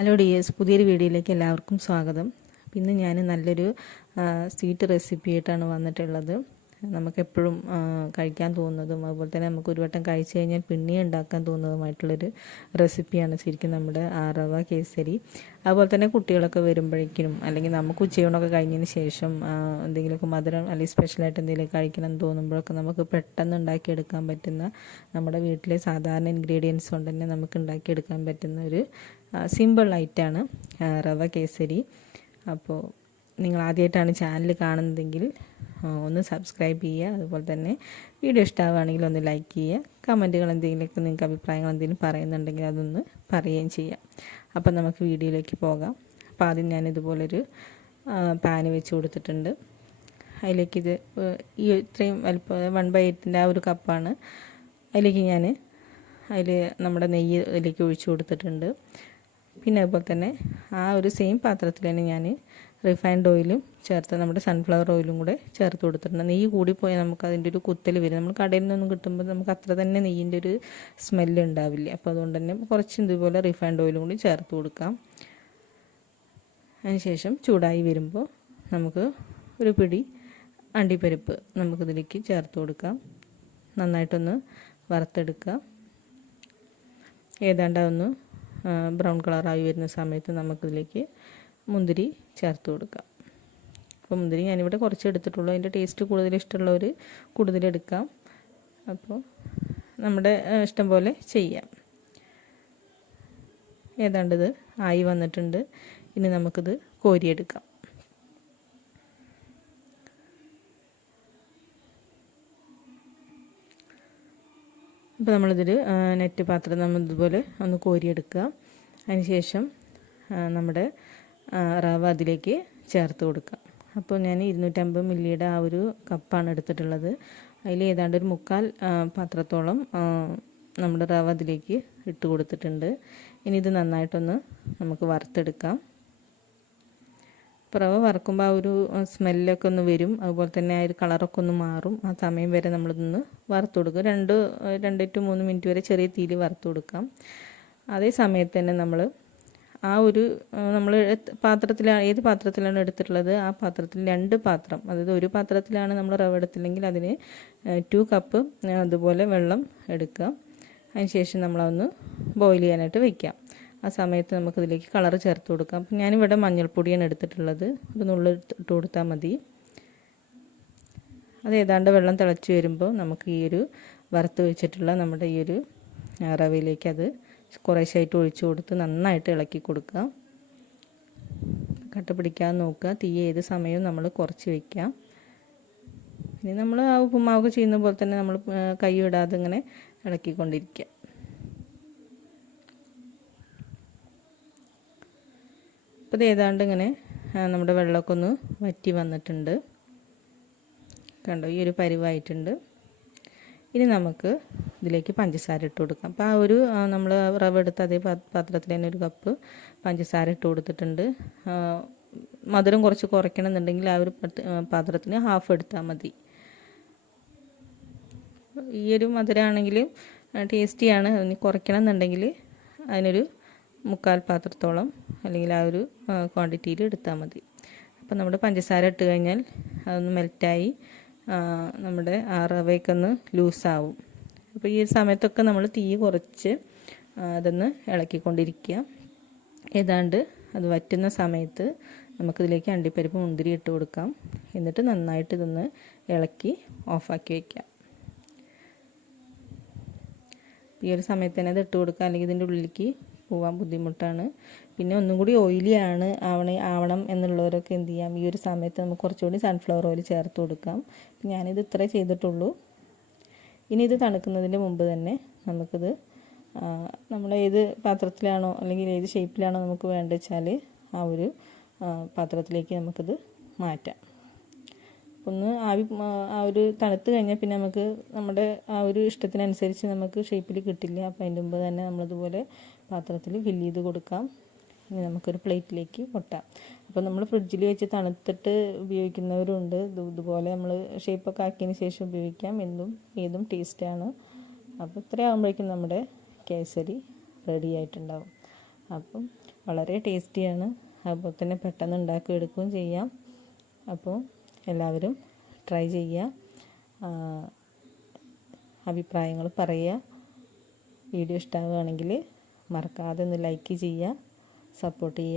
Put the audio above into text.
Hello D S പുതിയൊരു വീഡിയോയിലേക്ക് എല്ലാവർക്കും സ്വാഗതം. പിന്നെ ഞാൻ നല്ലൊരു സ്വീറ്റ് റെസിപ്പി ആയിട്ടാണ് വന്നിട്ടുള്ളത്. നമുക്കെപ്പോഴും കഴിക്കാൻ തോന്നുന്നതും അതുപോലെ തന്നെ നമുക്ക് ഒരു വട്ടം കഴിച്ചു കഴിഞ്ഞാൽ പിന്നെയും ഉണ്ടാക്കാൻ തോന്നുന്നതുമായിട്ടുള്ളൊരു റെസിപ്പിയാണ് ശരിക്കും നമ്മുടെ ആറവ റവ കേസരി. അതുപോലെ തന്നെ കുട്ടികളൊക്കെ വരുമ്പോഴേക്കും അല്ലെങ്കിൽ നമുക്ക് ഉച്ചയൂണൊക്കെ കഴിഞ്ഞതിന് ശേഷം എന്തെങ്കിലുമൊക്കെ മധുരം അല്ലെങ്കിൽ സ്പെഷ്യലായിട്ട് എന്തെങ്കിലും കഴിക്കണം എന്ന് തോന്നുമ്പോഴൊക്കെ നമുക്ക് പെട്ടെന്ന് ഉണ്ടാക്കിയെടുക്കാൻ പറ്റുന്ന നമ്മുടെ വീട്ടിലെ സാധാരണ ഇൻഗ്രീഡിയൻസ് കൊണ്ട് തന്നെ നമുക്ക് ഉണ്ടാക്കിയെടുക്കാൻ പറ്റുന്ന ഒരു സിമ്പിൾ ഐറ്റാണ് റവ കേസരി. അപ്പോൾ നിങ്ങൾ ആദ്യമായിട്ടാണ് ചാനൽ കാണുന്നതെങ്കിൽ ഒന്ന് സബ്സ്ക്രൈബ് ചെയ്യുക. അതുപോലെ തന്നെ വീഡിയോ ഇഷ്ടമാവുകയാണെങ്കിൽ ഒന്ന് ലൈക്ക് ചെയ്യുക. കമന്റുകൾ എന്തെങ്കിലുമൊക്കെ നിങ്ങൾക്ക് അഭിപ്രായങ്ങൾ എന്തെങ്കിലും പറയുന്നുണ്ടെങ്കിൽ അതൊന്ന് പറയുകയും ചെയ്യാം. അപ്പം നമുക്ക് വീഡിയോയിലേക്ക് പോകാം. അപ്പോൾ ആദ്യം ഞാൻ ഇതുപോലൊരു പാന് വെച്ച് കൊടുത്തിട്ടുണ്ട്. അതിലേക്ക് ഇത് ഈ ഇത്രയും വലിപ്പം വൺ ബൈ എയ്റ്റിന്റെ ആ ഒരു കപ്പാണ്. അതിലേക്ക് ഞാൻ അതിൽ നമ്മുടെ നെയ്യ് അതിലേക്ക് ഒഴിച്ചു കൊടുത്തിട്ടുണ്ട്. പിന്നെ അതുപോലെ തന്നെ ആ ഒരു സെയിം പാത്രത്തിൽ തന്നെ ഞാൻ റിഫൈൻഡ് ഓയിലും ചേർത്ത് നമ്മുടെ സൺഫ്ലവർ ഓയിലും കൂടെ ചേർത്ത് കൊടുത്തിട്ടുണ്ട്. നെയ്യ് കൂടിപ്പോയാൽ നമുക്ക് അതിന്റെ ഒരു കുത്തൽ വരും. നമ്മൾ കടയിൽ നിന്നൊന്നും കിട്ടുമ്പോൾ നമുക്ക് അത്ര തന്നെ നെയ്യിന്റെ ഒരു സ്മെല്ല് ഉണ്ടാവില്ല. അപ്പോൾ അതുകൊണ്ട് തന്നെ കുറച്ച് ഇതുപോലെ റിഫൈൻഡ് ഓയിലും കൂടി ചേർത്ത് കൊടുക്കാം. അതിനുശേഷം ചൂടായി വരുമ്പോൾ നമുക്ക് ഒരു പിടി അണ്ടിപ്പരിപ്പ് നമുക്കിതിലേക്ക് ചേർത്ത് കൊടുക്കാം. നന്നായിട്ടൊന്ന് വറുത്തെടുക്കാം. ഏതാണ്ട് ബ്രൗൺ കളറായി വരുന്ന സമയത്ത് നമുക്കിതിലേക്ക് മുന്തിരി ചേർത്ത് കൊടുക്കാം. അപ്പോൾ മുന്തിരി ഞാനിവിടെ കുറച്ച് എടുത്തിട്ടുള്ളൂ. അതിന്റെ ടേസ്റ്റ് കൂടുതൽ ഇഷ്ടമുള്ളവർ കൂടുതലെടുക്കാം അപ്പോൾ നമ്മുടെ ഇഷ്ടം പോലെ ചെയ്യാം. ഏതാണ്ടത് ആയി വന്നിട്ടുണ്ട്. ഇനി നമുക്കിത് കോരിയെടുക്കാം. അപ്പോൾ നമ്മളിതിൽ നെറ്റ് പാത്രം നമ്മൾ ഇതുപോലെ ഒന്ന് കോരിയെടുക്കുക. അതിനുശേഷം നമ്മുടെ റവ അതിലേക്ക് ചേർത്ത് കൊടുക്കുക. അപ്പോൾ ഞാൻ ഇരുന്നൂറ്റമ്പത് മില്ലിയുടെ ആ ഒരു കപ്പാണ് എടുത്തിട്ടുള്ളത്. അതിൽ ഏതാണ്ട് ഒരു മുക്കാൽ പാത്രത്തോളം നമ്മുടെ റവ അതിലേക്ക് ഇട്ട് കൊടുത്തിട്ടുണ്ട്. ഇനി ഇത് നന്നായിട്ടൊന്ന് നമുക്ക് വറുത്തെടുക്കാം. റവ വറക്കുമ്പോൾ ആ ഒരു സ്മെല്ലൊക്കെ ഒന്ന് വരും. അതുപോലെ തന്നെ ആ ഒരു കളറൊക്കെ ഒന്ന് മാറും. ആ സമയം വരെ നമ്മളിതൊന്ന് വറുത്ത് കൊടുക്കും രണ്ട് രണ്ട് ടു മൂന്ന് മിനിറ്റ് വരെ ചെറിയ തീയിൽ വറുത്ത് കൊടുക്കാം. അതേ സമയത്ത് തന്നെ നമ്മൾ ആ ഒരു നമ്മൾ പാത്രത്തിലാണ് ഏത് പാത്രത്തിലാണ് എടുത്തിട്ടുള്ളത്? ആ പാത്രത്തിൽ രണ്ട് പാത്രം അതായത് ഒരു പാത്രത്തിലാണ് നമ്മൾ റവ എടുത്തില്ലെങ്കിൽ അതിന് ടു കപ്പ് അതുപോലെ വെള്ളം എടുക്കുക. അതിനുശേഷം നമ്മളതൊന്ന് ബോയിൽ ചെയ്യാനായിട്ട് വെക്കാം ആ സമയത്ത് നമുക്കിതിലേക്ക് കളർ ചേർത്ത് കൊടുക്കാം. അപ്പം ഞാനിവിടെ മഞ്ഞൾപ്പൊടിയാണ് എടുത്തിട്ടുള്ളത്. ഒരു നുള്ളിൽ ഇട്ട് കൊടുത്താൽ മതി. അത് ഏതാണ്ട് വെള്ളം തിളച്ച് വരുമ്പോൾ നമുക്ക് ഈ ഒരു വറുത്ത് വെച്ചിട്ടുള്ള നമ്മുടെ ഈ ഒരു റവയിലേക്ക് അത് കുറേശ്ശായിട്ട് ഒഴിച്ചു കൊടുത്ത് നന്നായിട്ട് ഇളക്കി കൊടുക്കുക കട്ട പിടിക്കാതെ നോക്കുക. തീ ഏത് സമയവും നമ്മൾ കുറച്ച് വയ്ക്കാം ഇനി നമ്മൾ ആ ഉപ്പുമാവൊക്കെ ചെയ്യുന്ന പോലെ തന്നെ നമ്മൾ കൈ ഇടാതെ ഇങ്ങനെ ഇളക്കിക്കൊണ്ടിരിക്കുക. അപ്പോൾ ഏതാണ്ട് ഇങ്ങനെ നമ്മുടെ വെള്ളമൊക്കെ ഒന്ന് വറ്റി വന്നിട്ടുണ്ട്. കണ്ടോ ഈ ഒരു പരിവായിട്ടുണ്ട്. ഇനി നമുക്ക് ഇതിലേക്ക് പഞ്ചസാര ഇട്ട് കൊടുക്കാം. അപ്പോൾ ആ ഒരു നമ്മൾ റവ എടുത്ത് അതേ പാത്രത്തിൽ തന്നെ ഒരു കപ്പ് പഞ്ചസാര ഇട്ട് കൊടുത്തിട്ടുണ്ട്. മധുരം കുറച്ച് കുറയ്ക്കണമെന്നുണ്ടെങ്കിൽ ആ ഒരു പാത്രത്തിന് ഹാഫ് എടുത്താൽ മതി. ഈ ഒരു മധുരമാണെങ്കിൽ ടേസ്റ്റിയാണ്. കുറയ്ക്കണം എന്നുണ്ടെങ്കിൽ അതിനൊരു മുക്കാൽ പാത്രത്തോളം അല്ലെങ്കിൽ ആ ഒരു ക്വാണ്ടിറ്റിയിൽ എടുത്താൽ മതി. അപ്പോൾ നമ്മുടെ പഞ്ചസാര ഇട്ട് കഴിഞ്ഞാൽ അതൊന്ന് മെൽറ്റായി നമ്മുടെ ആ റവയൊക്കെ ഒന്ന് ലൂസാവും. അപ്പോൾ ഈ സമയത്തൊക്കെ നമ്മൾ തീ കുറച്ച് അതൊന്ന് ഇളക്കിക്കൊണ്ടിരിക്കുക. ഏതാണ്ട് അത് വറ്റുന്ന സമയത്ത് നമുക്കിതിലേക്ക് അണ്ടിപ്പരിപ്പ് മുന്തിരി ഇട്ട് കൊടുക്കാം. എന്നിട്ട് നന്നായിട്ട് ഇതൊന്ന് ഇളക്കി ഓഫാക്കി വയ്ക്കാം ഈ ഒരു സമയത്ത് തന്നെ അത് ഇട്ട് കൊടുക്കുക. അല്ലെങ്കിൽ ഇതിന്റെ ഉള്ളിലേക്ക് പോകാൻ ബുദ്ധിമുട്ടാണ്. പിന്നെ ഒന്നും കൂടി ഓയിലി ആണ്. ആവണ ആവണം എന്നുള്ളവരൊക്കെ എന്ത് ചെയ്യാം? ഈ ഒരു സമയത്ത് നമുക്ക് കുറച്ചുകൂടി സൺഫ്ലവർ ഓയിൽ ചേർത്ത് കൊടുക്കാം. ഞാനിത് ഇത്രേ ചെയ്തിട്ടുള്ളൂ. ഇനി ഇത് തണുക്കുന്നതിന് മുമ്പ് തന്നെ നമുക്കിത് നമ്മളേത് പാത്രത്തിലാണോ അല്ലെങ്കിൽ ഏത് ഷേപ്പിലാണോ നമുക്ക് വേണ്ടത് വെച്ചാൽ ആ ഒരു പാത്രത്തിലേക്ക് നമുക്കിത് മാറ്റാം. ഒന്ന് ആവി ആ ഒരു തണുത്ത് കഴിഞ്ഞാൽ പിന്നെ നമുക്ക് നമ്മുടെ ആ ഒരു ഇഷ്ടത്തിനനുസരിച്ച് നമുക്ക് ഷേപ്പിൽ കിട്ടില്ല. അപ്പോൾ അതിന്റെ മുമ്പ് തന്നെ നമ്മളിതുപോലെ പാത്രത്തിൽ ഫില്ല് ചെയ്ത് കൊടുക്കാം. ഇനി നമുക്കൊരു പ്ലേറ്റിലേക്ക് കൊട്ടാം അപ്പോൾ നമ്മൾ ഫ്രിഡ്ജിൽ വെച്ച് തണുത്തിട്ട് ഉപയോഗിക്കുന്നവരുണ്ട്. ഇതുപോലെ നമ്മൾ ഷേപ്പൊക്കെ ആക്കിയതിന് ശേഷം ഉപയോഗിക്കാം. എന്തും ഏതും ടേസ്റ്റാണ് അപ്പോൾ ഇത്രയാകുമ്പോഴേക്കും നമ്മുടെ കേസരി റെഡി ആയിട്ടുണ്ടാവും. അപ്പം വളരെ ടേസ്റ്റിയാണ് അതുപോലെ തന്നെ പെട്ടെന്ന് ഉണ്ടാക്കി എടുക്കുകയും ചെയ്യാം. അപ്പോൾ എല്ലാവരും ട്രൈ ചെയ്യുക. അഭിപ്രായങ്ങൾ പറയുക. വീഡിയോ ഇഷ്ടമാവുകയാണെങ്കിൽ മറക്കാതെ ഒന്ന് ലൈക്ക് ചെയ്യുക. സപ്പോർട്ട് ചെയ്യുക.